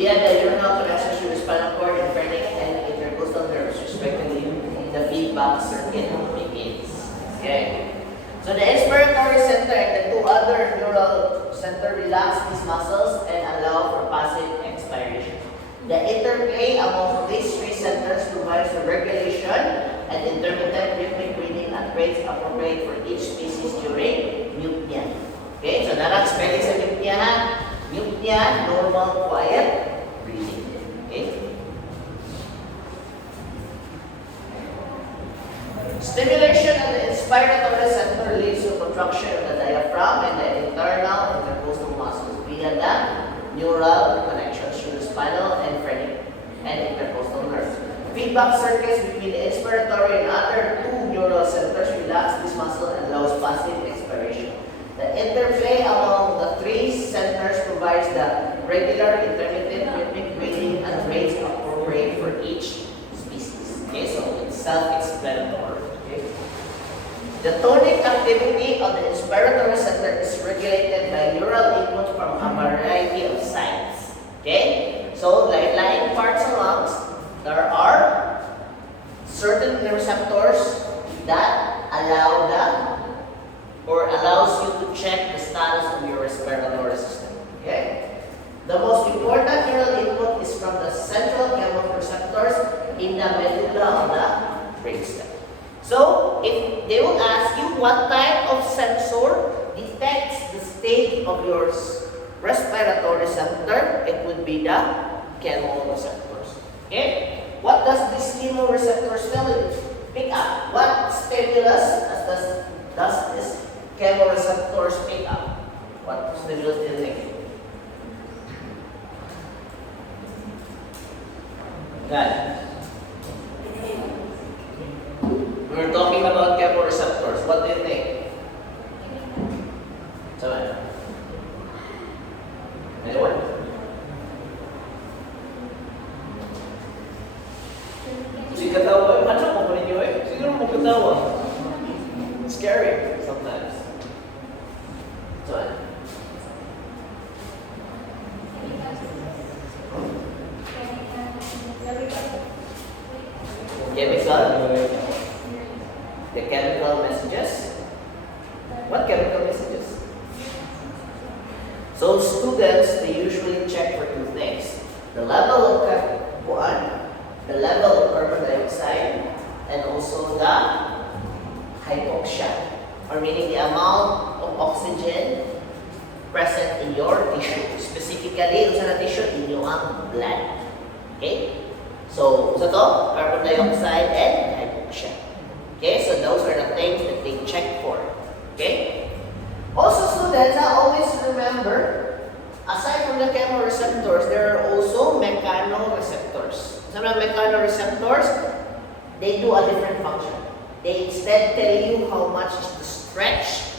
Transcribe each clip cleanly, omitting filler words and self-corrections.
Via the neuronal connections through the spinal cord and phrenic and intercostal nerves, respectively, the feedback circuit begins. Okay? So the inspiratory center and the two other neural center relax these muscles and allow for passive expiration. The interplay among these three centers provides the regulation and intermittent rhythmic breathing at rates appropriate for each species during mutnya. Okay, so narang spelling sa mutnya ha. Mutnya, normal, quiet breathing. Okay? Stimulation of the inspiratory center leads to contraction of the diaphragm and the internal intercostal muscles via the neural connections through the spinal and phrenic and intercostal nerves. Feedback circuits between the inspiratory and other two neural centers relax this muscle and allows passive expiration. The interplay among the three centers provides the regular, intermittent, rhythmic breathing at rates appropriate for each species. Okay, so it's self-explanatory. Okay. The tonic activity of the inspiratory center is regulated by neural input from a variety of sites. Okay, so like lying parts of lungs, there are certain receptors that allows you to check the status of your respiratory system. Okay? The most important neural input is from the central chemoreceptors in the medulla of the brainstem. So, if they will ask you what type of sensor detects the state of your respiratory center, it would be the chemoreceptors. Okay? What does this chemoreceptors tell you? Pick up. What stimulus does this chemoreceptors pick up? What stimulus do you think? Guys, we're talking about chemoreceptors. What do you think? one. Chemical. The chemical messages. What chemical messages? So students, they usually check for two things. The level of the level of carbon dioxide, and also the hypoxia, or meaning the amount of oxygen present in your tissue. Specifically, sa tissue, in your blood. Okay? So, to? Carbon dioxide and hypoxia. Okay? So, those are the things that they check for. Okay? Also, students, always remember, aside from the chemoreceptors, there are also mechanoreceptors. Some of the mechanoreceptors, they do a different function. They instead tell you how much is the stretch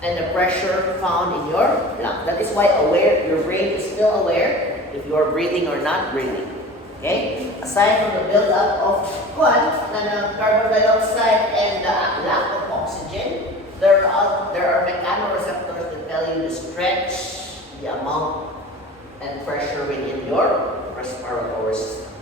and the pressure found in your lung. That is why your brain is still aware if you are breathing or not breathing. Okay? Aside from the build-up of carbon dioxide and the lack of oxygen, there are mechanoreceptors that tell you the stretch, the amount, and pressure within your respiratory system.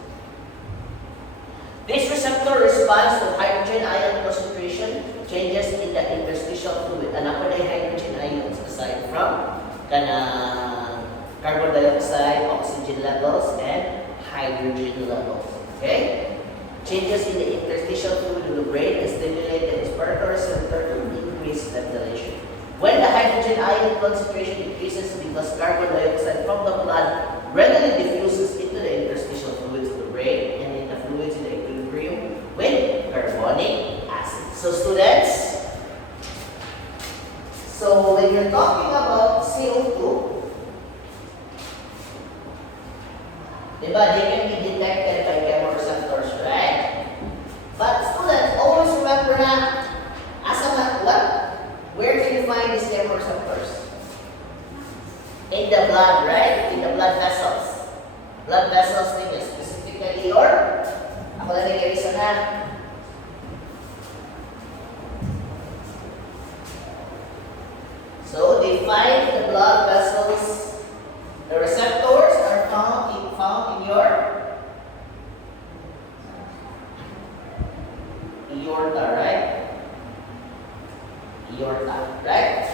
This receptor responds to hydrogen ion concentration changes in the interstitial fluid. Ano pa na hydrogen ions aside from carbon dioxide, oxygen levels, and hydrogen levels. Okay? Changes in the interstitial fluid of the brain and stimulate the respiratory center to increase ventilation. When the hydrogen ion concentration increases because carbon dioxide from the blood readily diffuses into the interstitial fluids of the brain and in the fluids in the equilibrium with carbonic acid. So students, so when you're talking about CO2, diba, they can be detected by chemoreceptors, right? But students, always remember na, where can you find these chemoreceptors? In the blood, right? In the blood vessels. Blood vessels nila, specifically your, ako na nag-reason na. So they find the blood vessels. The receptors are found in your aorta, right? Aorta, right?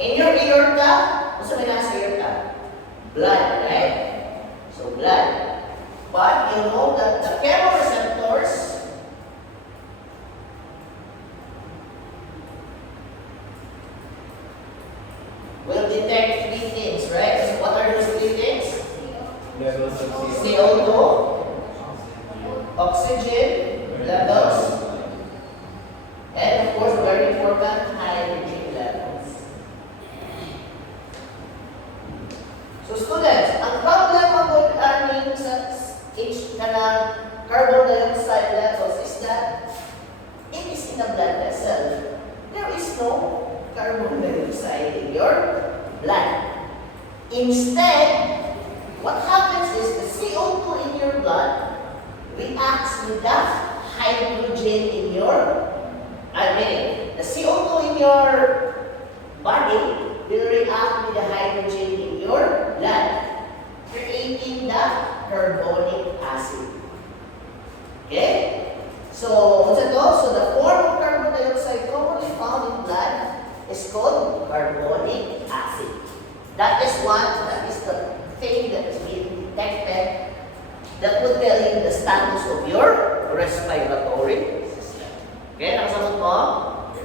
In your aorta, what's the nasa aorta? Blood, right? So blood. But you know that the chemoreceptors will detect three things, right? So what are those three things? CO2, oxygen levels, and of course, very important, hydrogen levels. So students, ang problema with earning sa carbon dioxide levels is that it is in the blood vessel. There is no carbon dioxide in your blood. Instead, what happens is the CO2 in your blood reacts with the hydrogen in your, the CO2 in your body will react with the hydrogen in your blood, creating the carbonic acid. Okay? So, what's it called? So, the form of carbon dioxide commonly found in blood is called carbonic acid. That is the thing that is being detected that will tell you the status of your respiratory system. Okay, nakasagot mo?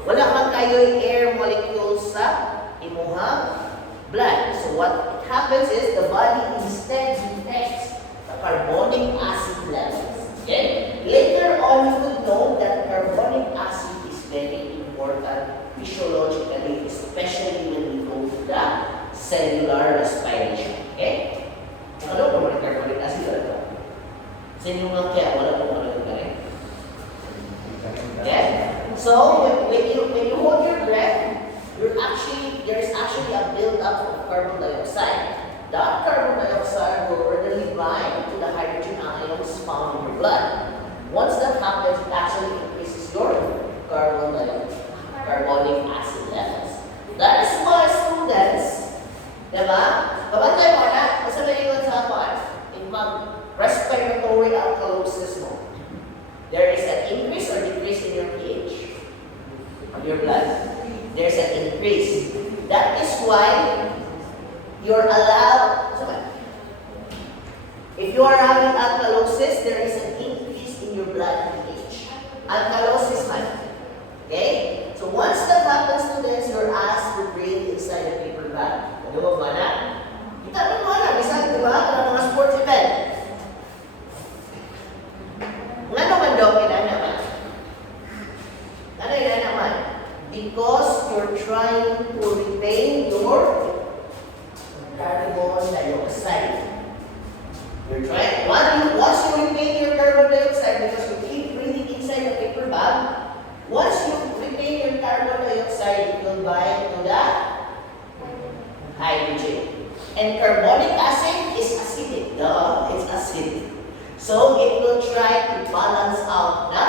Wala kang kayo air molecules sa imuhang blood. So what happens is the body instead detects the carbonic acid levels. Okay? Later on, you will know that carbonic acid is very important physiologically, especially when we go to the cellular respiration. Okay? Ano po mga carbonic acid ito? Sa inyong mga kaya, wala po mga ito. Okay? So, when you hold your breath, there is actually a build-up of carbon dioxide. That carbon dioxide will readily bind to the hydrogen ions found in your blood. Once that happens, it actually increases your carbonic acid levels. That is why That is why you're allowed, if you are having alkalosis, there is an increase in your blood pH. Alkalosis man. Okay? So once that happens to this, you're asked to breathe inside the paper bag. Ano mo ba na? Kita mo na, bisan di ba? Ano mga sports event? Nga naman daw, naman? Ano naman? Because you're trying to retain your carbon dioxide. You're trying, once you retain your carbon dioxide, because you keep breathing inside the paper bag, once you retain your carbon dioxide, it will bind to the hydrogen. And carbonic acid is acidic. It's acidic. So it will try to balance out the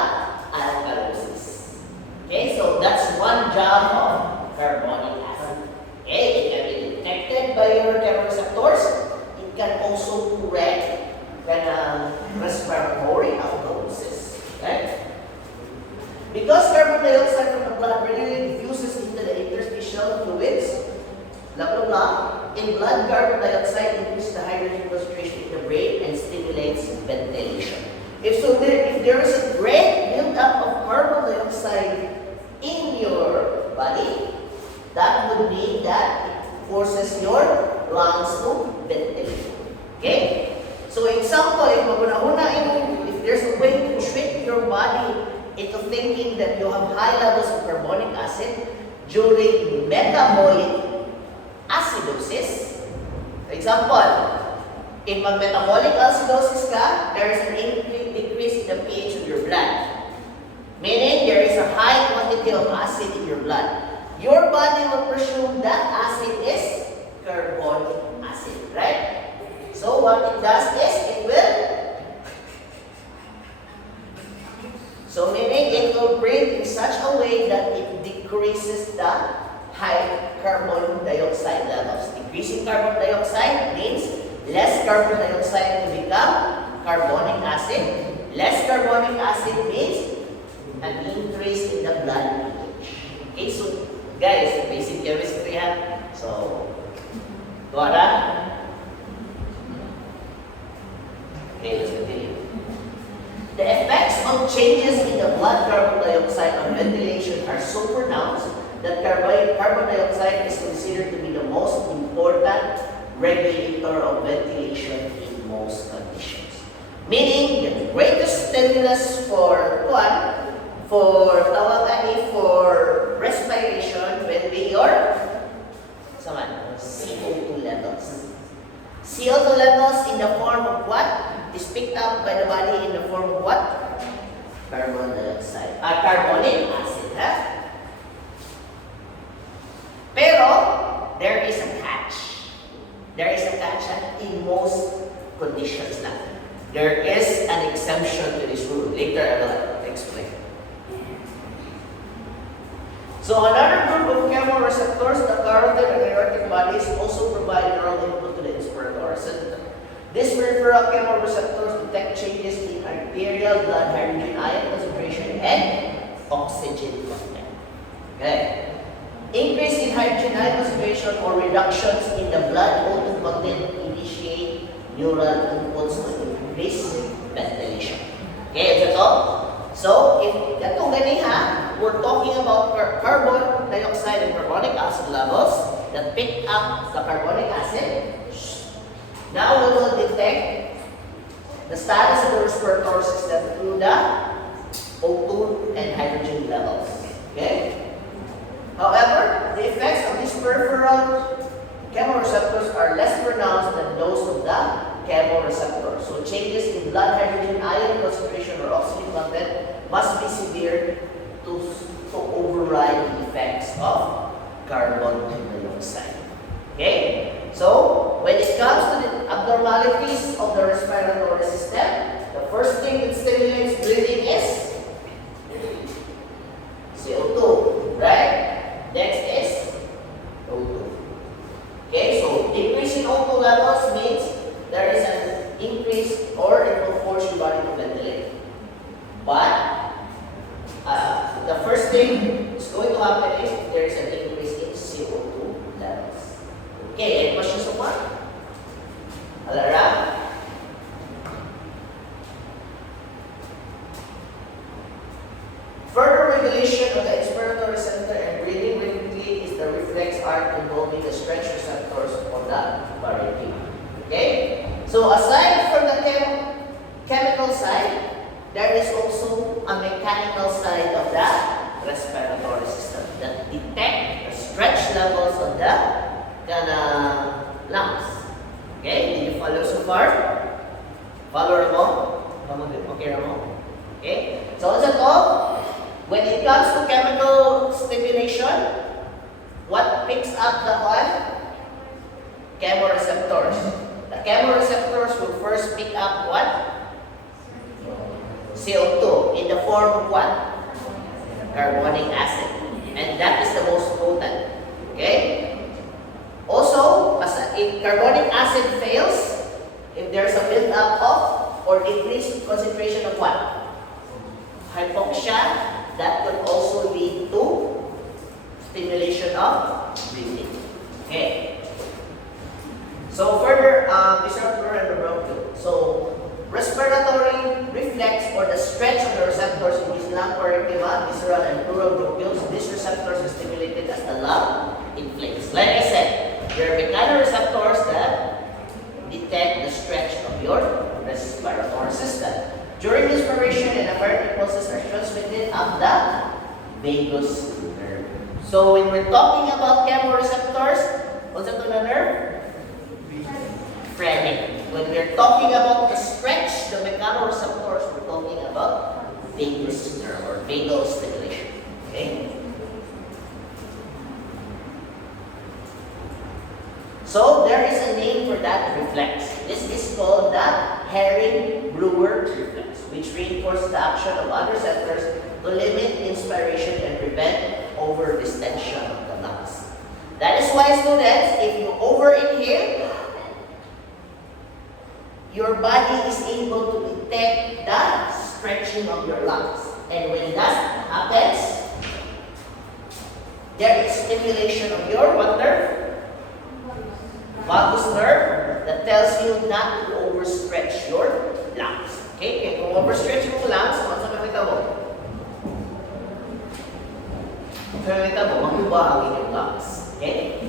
alkalosis. Okay, so that's one job of carbonic acid. Okay, it can be detected by your chemoreceptors. It can also correct respiratory alkalosis. Okay? Because carbon dioxide from the blood readily diffuses into the interstitial fluids, blah blah blah, in blood carbon dioxide increases the hydrogen concentration in the brain and stimulates ventilation. If there is a great buildup of carbon dioxide in your body, that would mean that it forces your lungs to ventilate. Okay? So example, if there's a way to trick your body into thinking that you have high levels of carbonic acid during metabolic acidosis. For example, if mag-metabolic acidosis ka, there is an decrease in the pH of your blood. Meaning, there is a high quantity of acid in your blood. Your body will presume that acid is carbonic acid, right? So what it does is, meaning it will breathe in such a way that it decreases the high carbon dioxide levels. Decreasing carbon dioxide means less carbon dioxide to become carbonic acid. Less carbonic acid means an increase in the blood pH. Okay, so guys, basic chemistry ha. So, Dora. Okay, let's continue. The effects of changes in the blood carbon dioxide on ventilation are so pronounced that carbon dioxide is considered to be the most important regulator of ventilation in most conditions. Meaning, the greatest stimulus for respiration will be your CO2 levels. CO2 levels in the form of what? Is picked up by the body in the form of what? Carbon dioxide. Carbonic acid. Pero, there is a catch. There is a catch in most conditions lang. There is an exemption to this rule. Later, I will explain. So, another group of chemoreceptors, the carotid and aortic bodies, also provide neural input to the inspiratory system. These peripheral chemoreceptors detect changes in arterial blood hydrogen ion concentration and oxygen content. Okay. Increase in hydrogen ion concentration or reductions in the blood O2 content initiate neural inputs to increase ventilation. Okay, ito. So, if itong gani we're talking about carbon dioxide and carbonic acid levels that pick up the carbonic acid. Now we will detect the status of the respiratory system through the O2 and hydrogen levels. Okay? However, the effects of these peripheral chemoreceptors are less pronounced than those of the chemoreceptors. So changes in blood hydrogen ion concentration or oxygen content must be severe to override the effects of carbon dioxide. Okay? So, when it comes to the abnormalities of the respiratory system, the first thing that stimulates breathing is CO2, right? Next is O2. Okay, so decrease in O2 levels means there is an increase or it will force your body to ventilate. But the first thing is going to happen is there is an increase in CO2 Okay, any questions so far? Alara? Further regulation of the expiratory center and breathing rhythmically is the reflex arc involving the stretch receptors on the parenchyma. Okay? So aside from the chemical side, there is also a mechanical side of the respiratory system that detect the stretch levels of the lungs. Okay? Did you follow so far? Follow Ramon? Okay, Ramon? Okay? So also to, when it comes to chemical stimulation, what picks up the what? Chemoreceptors. The chemoreceptors will first pick up what? CO2 in the form of what? Carbonic acid. And that is the most potent. Okay? Also, if carbonic acid fails, if there's a build-up of or decreased concentration of what? Hypoxia, that could also lead to stimulation of breathing. Okay. So further, these are pleural and bronchial. So respiratory reflex or the stretch of the receptors in these lung parenchyma, visceral and pleural bronchioles, these receptors are stimulated as the lung inflates. Like I said, there are mechanoreceptors that detect the stretch of your respiratory system. During inspiration and apparent impulses are transmitted up the vagus nerve. So when we're talking about chemoreceptors, what's that on the nerve? Phrenic. When we're talking about the stretch, the mechanoreceptors, we're talking about vagus nerve or vagal stimulation. Okay? So there is a name for that reflex. This is called the Herring-Brewer reflex, which reinforces the action of other receptors to limit inspiration and prevent over-distension of the lungs. That is why, students, if you over-inhale, your body is able to detect the stretching of your lungs. And when that happens, there is stimulation of your what nerve? Vagus nerve that tells you not to overstretch your lungs. Okay? Kung overstretch yung lungs, ano sa kakita mo? Kakita mo, mag-iba ang inyong lungs. Okay?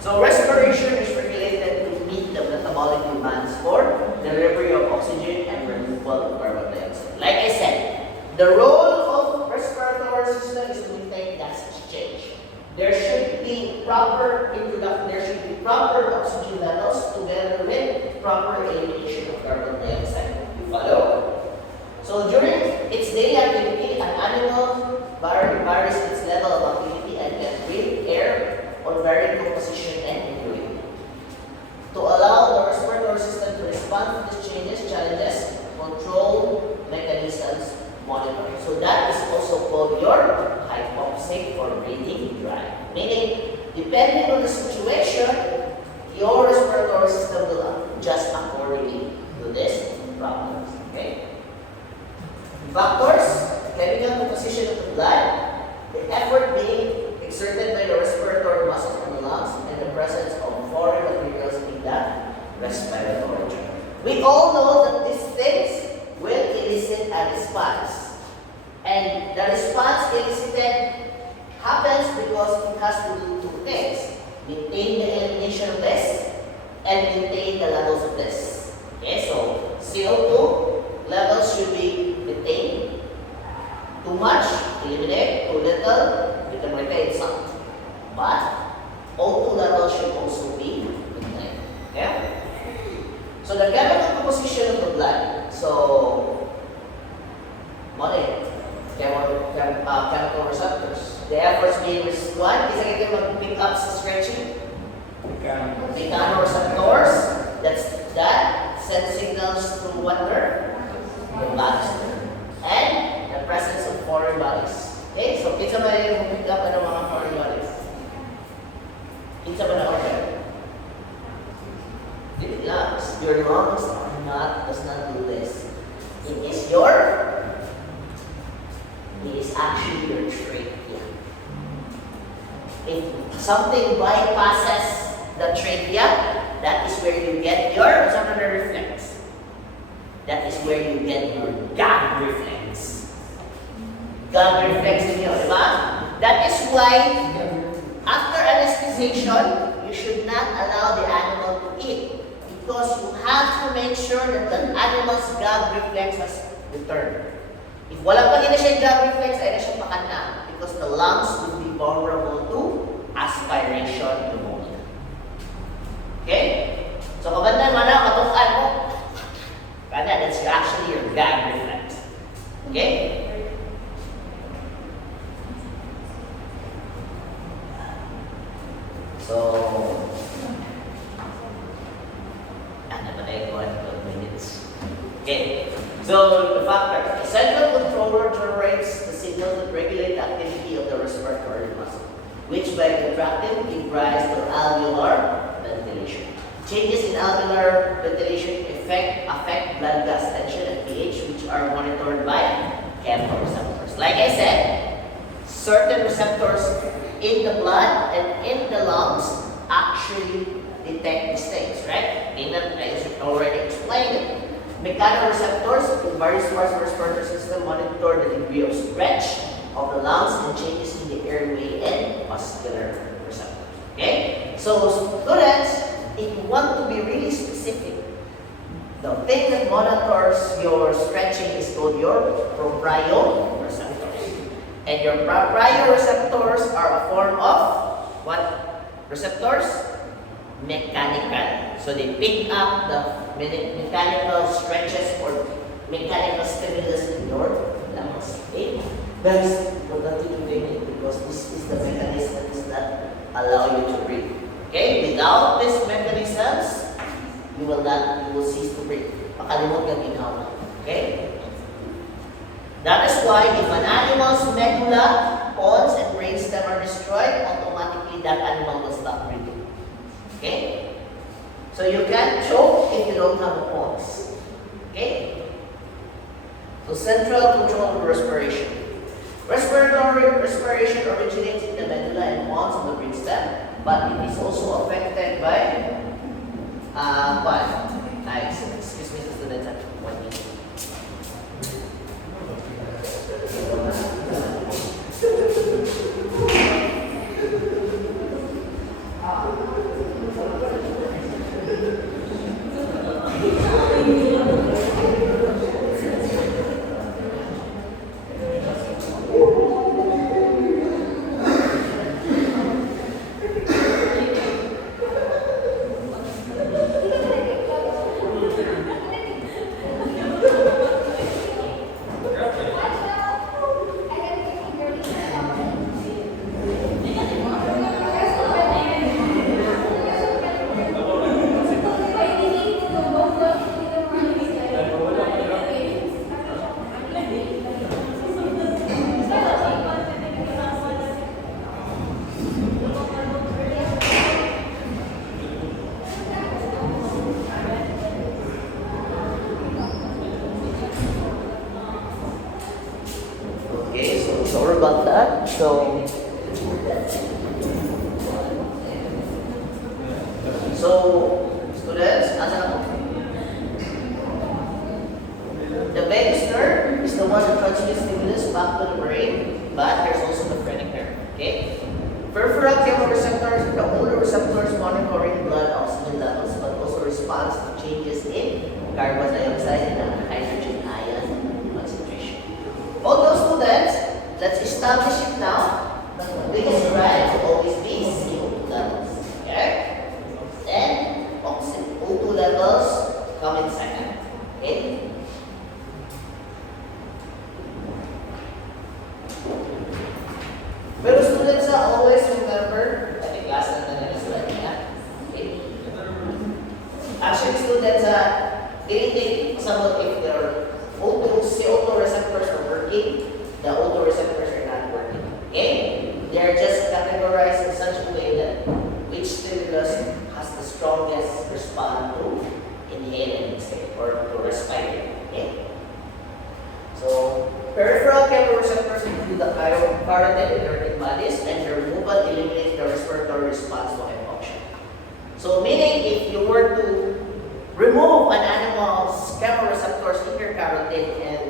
So respiration is regulated to meet the metabolic demands for delivery of oxygen and removal of carbon dioxide. Like I said, the role of respiratory system is to maintain gas exchange. There should be proper introduction, there should be proper oxygen levels together with proper elimination of carbon dioxide. You follow? So during its daily activity, an animal varies its level of activity and can breathe air on varying composition and impurity. To allow the respiratory system to respond to these changes, challenges, control mechanisms, monitor. So that is also called your hypoxic or breathing dry. Meaning, depending on the situation, your respiratory system will adjust accordingly to these problems. Okay? Factors, chemical composition of the blood, the effort being exerted by the respiratory muscles in the lungs, and the presence of foreign materials in the respiratory tract. We all know that these things will elicit a response. And the response elicited happens because it has to do two things. Maintain the elimination of this and maintain the levels of this. Okay, so CO2 levels should be maintained. Too much, eliminate. Too little, you can retain some. But O2 levels should also be maintained. Okay? So the chemical composition of the blood. So, chemical receptors. The efforts being one, isa kayo mag-pick up sa stretching. Mechanoreceptors. That send signals to what nerve? The vagus nerve. And the presence of foreign bodies. Okay, so kinsa ba yung pick up ng mga foreign bodies? Kinsa ba na organ? Lungs. Your lungs does not do this. It is your is actually your trachea. If something bypasses the trachea, that is where you get your resonator reflex. That is where you get your gag reflex. Gag reflex ninyo, di ba? That is why after anesthetization, you should not allow the animal to eat because you have to make sure that the animal's gag reflex has returned. If wala pa rin na siya gag reflex, ay na siya makana because the lungs will be vulnerable to aspiration pneumonia. Okay? So kabanda mana katukan mo. Kana, that's actually your gag reflex. Okay? So, ano ba tayo ko? 12 minutes. Okay. So, the factor. The central controller generates the signals that regulate the activity of the respiratory muscle, which by contracting give rise to alveolar ventilation. Changes in alveolar ventilation affect blood gas tension and pH, which are monitored by chemoreceptors. Like I said, certain receptors in the blood and in the lungs actually detect these things, right? I already explained it. Mechanoreceptors in various parts of the respiratory system monitor the degree of stretch of the lungs and changes in the airway and muscular receptors. Okay? So, students, if you want to be really specific, the thing that monitors your stretching is called your proprioceptors. And your proprioceptors are a form of what receptors? Mechanical. So they pick up the mechanical stretches or mechanical stimulus in your lungs. Okay? Guys, we're not doing it because this is the mechanism that does not allow you to breathe. Okay? Without these mechanisms, you will cease to breathe. Makalimot kang ginhawa. Okay? That is why if an animal's medulla, pons, and brainstem are destroyed, automatically that animal will stop breathing. Okay? So you can't choke if you don't have a pons. Okay? So central control of respiration. Respiratory respiration originates in the medulla and pons of the brainstem, but it is also affected by excuse me, students, 1 minute. Sorry about that. So students, the vagus nerve is the one that transmits stimulus back to the brain, but there's also the phrenic nerve. Okay? Peripheral chemoreceptors are the only receptors monitoring blood oxygen levels, but also responds to changes in carbon dioxide and hydrogen ion concentration. Although students, let's establish it now. The biggest drive will always be CO2 levels. Okay? Then oxygen O2 levels come in second. Okay? Pero students, always remember, I think last time na slide niya. Okay? Actually, students, they somewhat if their CO2 receptors are working, the autoreceptors are not working. Okay? They are just categorized in such a way that which stimulus has the strongest response to inhale and exhale or to respire. Okay? So, peripheral chemoreceptors receptors include the carotid innervating bodies, and their removal eliminates the respiratory response to hypoxia. So meaning if you were to remove an animal's chemoreceptors in their carotid and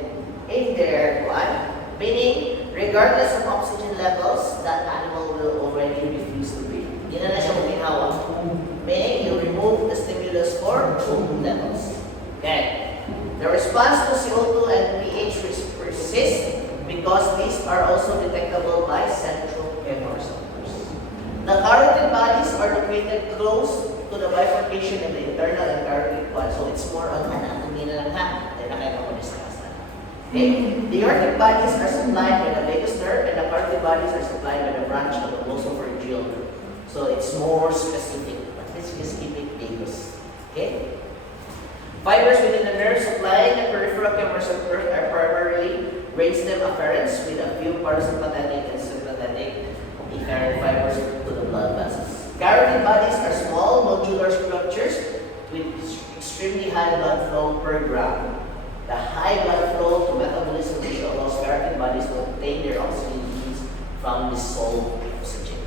in their blood, meaning regardless of oxygen levels, that animal will already refuse to breathe. Hindi na siya maginawa. Meaning you remove the stimulus for O2 levels. Okay. The response to CO2 and pH persists because these are also detectable by central chemoreceptors. The carotid bodies are located close to the bifurcation in the internal and carotid quad. So it's more on anatomy na lang ha. Then nakaya ko discuss na. Okay? The aortic bodies are supplied by the vagus nerve and the carotid bodies are supplied by the branch of the glosopharyngeal nerve. So it's more specific. But let's just keep it vagus. Okay? Fibers within the nerve supplying the peripheral chemoreceptors are primarily brainstem afferents with a few parasympathetic and sympathetic efferent fibers to the blood vessels. Carotid bodies are small nodular structures with extremely high blood flow per gram. The high blood flow to metabolism ratio allows carotid bodies to obtain their oxygen needs from dissolved oxygen.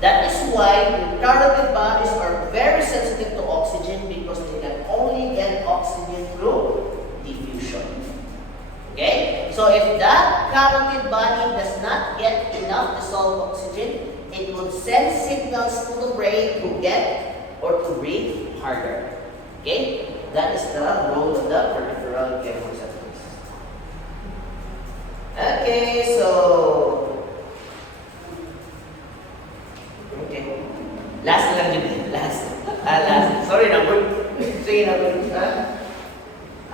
That is why carotid bodies are very sensitive to oxygen because they can only get oxygen through diffusion. Okay? So if that carotid body does not get enough dissolved oxygen, it would send signals to the brain to get or to breathe harder. Okay? That is the role of the peripheral chemoreceptors. Okay, so okay. Last na lang din. Last. Last. Sorry, number. Sige, number.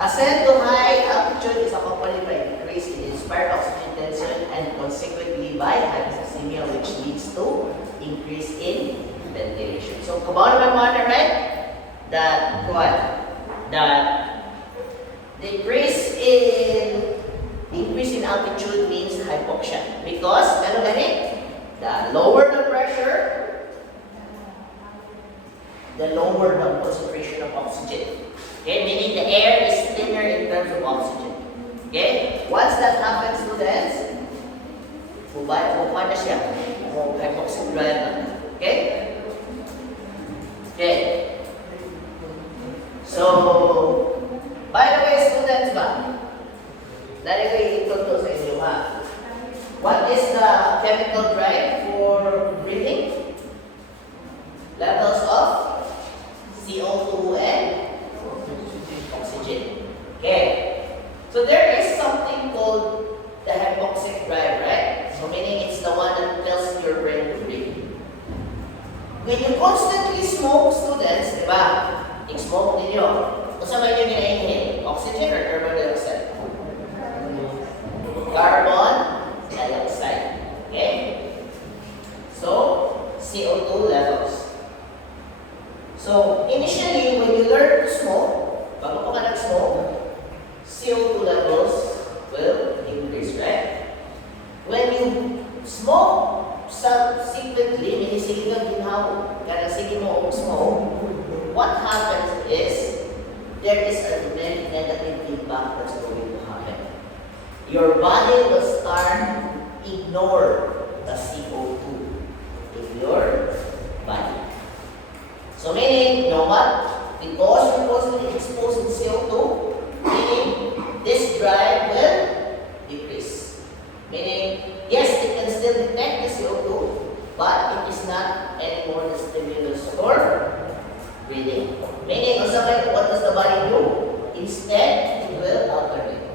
Ascent to high altitude is accompanied by increase in inspired oxygen tension and consequently by hypoxemia, which leads to increase in ventilation. So, kabaw naman mo na, right? That what? That the increase in altitude means hypoxia. Because, ano gani? The lower the pressure, the lower the concentration of oxygen. Okay, meaning the air is thinner in terms of oxygen. Okay? Once that happens, students, bumaba na siya. Hypoxic drive na. Okay? Okay. So, by the way, students ba? Dali ko ituturo sa inyo ha. What is the chemical drive for breathing? Levels of CO2 and oxygen. Okay. So there is something called the hypoxic drive, right? So meaning it's the one that tells your brain to breathe. When you constantly smoke, students, di ba? I-smoke ninyo. Kung saan kayo gina-inhale? Oxygen or carbon dioxide? Carbon dioxide. Okay? So, CO2 levels. So, initially, when you learn to smoke, bago ka nag-smoke, CO2 levels will increase, right? When you smoke subsequently, meaning sige ka ginhaw, kaya sige mo smoke, what happens is, there is a very negative impact that's going to happen. Your body will start ignore the CO2 in your body. So meaning, you know what? Because you're constantly exposed to CO2, meaning this drive will decrease. Meaning, yes, it can still detect the CO2, but it is not anymore the stimulus for breathing. Meaning, what does the body do? Instead, it will alternate.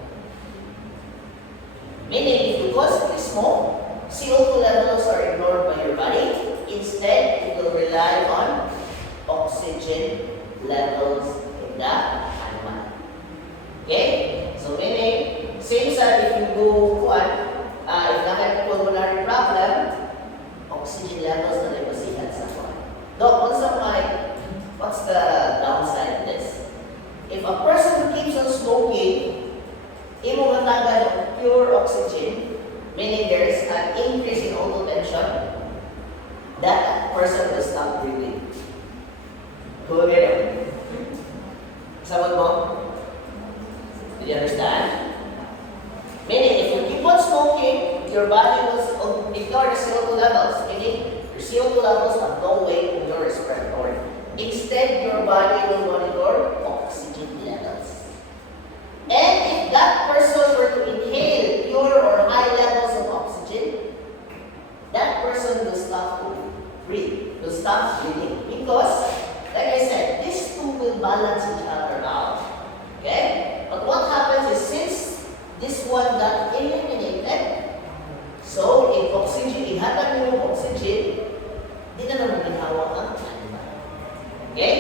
Meaning, if you constantly smoke, CO2 levels are ignored by your body. Instead, it will rely on oxygen levels in the animal. Okay? So meaning, same side if you go if na pulmonary problem, oxygen levels na nabasihan sa kuwan. Doc, what's the downside of this? If a person who keeps on smoking, imo matanggal ng pure oxygen, meaning there is an increase in O2 tension, that person will stop breathing. Go ahead. Sagot mo? Did you understand? Meaning, if you keep on smoking, your body will ignore the CO2 levels, meaning your CO2 levels have no weight on your respiratory. Instead, your body will monitor oxygen levels. And if that person were to inhale pure or high levels of oxygen, that person will stop to breathe, will stop breathing. Because, like I said, these two will balance each other out. Okay? But what happens is, since this one got eliminated, so if oxygen, ihatag mo yung oxygen, di na naman ginhawa ang animal. Okay?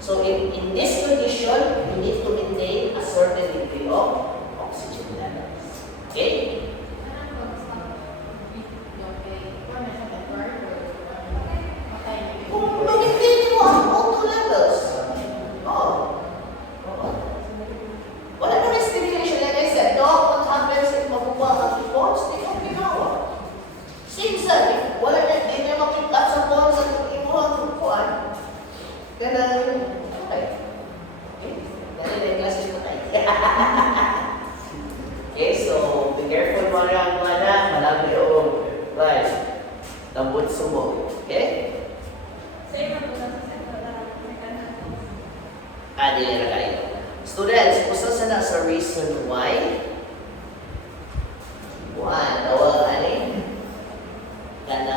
So in this condition, you need to maintain a certain degree of oxygen levels. Okay? Kung maintain mo ang O2 levels, wala naman stimulation. Like I said, what happens if mabubuha ang pulse? Di ka ginawa. Since if wala na, di na makita sa pulse at imuha ang kukuhan, ganun, okay. Ganun na yung classes mo tayo. Okay, so be careful mga anak, malaki yung right. Tambot sumo. Okay? Di na kayo. Students, usa sana sa reason why? Ani? Kana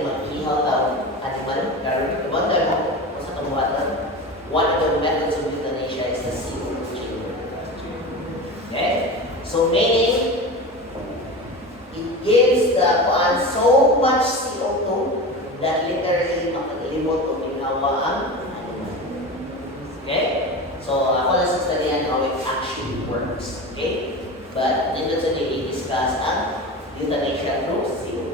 mag-ihaw daw animal, karon i-wonder mo kung sa kamuhatan. One of the methods of euthanasia is the CO2 chamber. Okay? So meaning, it gives the so much CO2 that literally makakalimot o ginawa ang animal. Okay? So ako lang sa studyhan how it actually works. Okay? But nandun sa i-discuss ang euthanasia through CO2.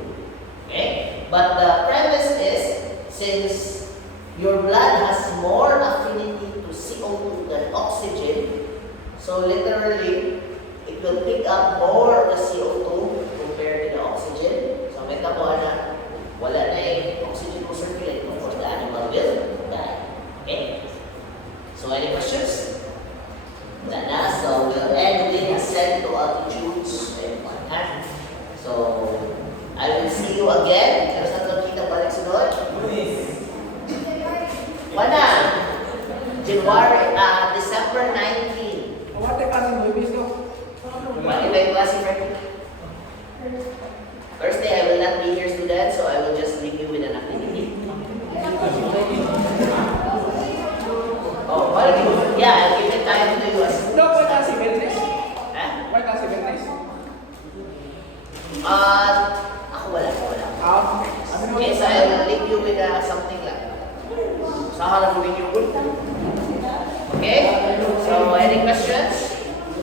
Okay? But the premise is, since your blood has more affinity to CO2 than oxygen, so literally, it will pick up more of the CO2 compared to the oxygen. So may tabuhan na, wala na yung oxygen mo circulate before the animal will die. Okay? So any questions? Wala na. So we'll end with ascent to altitudes and whatnot. So I will see you again. Pero saan ito kita balik sunod? Wala. January, December 19. What kasi mo ibig ko? Makita yung klase, Frank? Thursday, I will not be here, students, so I will just leave you with an activity. Oh, what do you? Yeah, I'll give it time to you. No, why kasi Bernes? Ha? Why kasi Bernes? Ako wala. Okay. Okay, so I will leave you with something like sa harap mo yung good. Okay? So, any questions?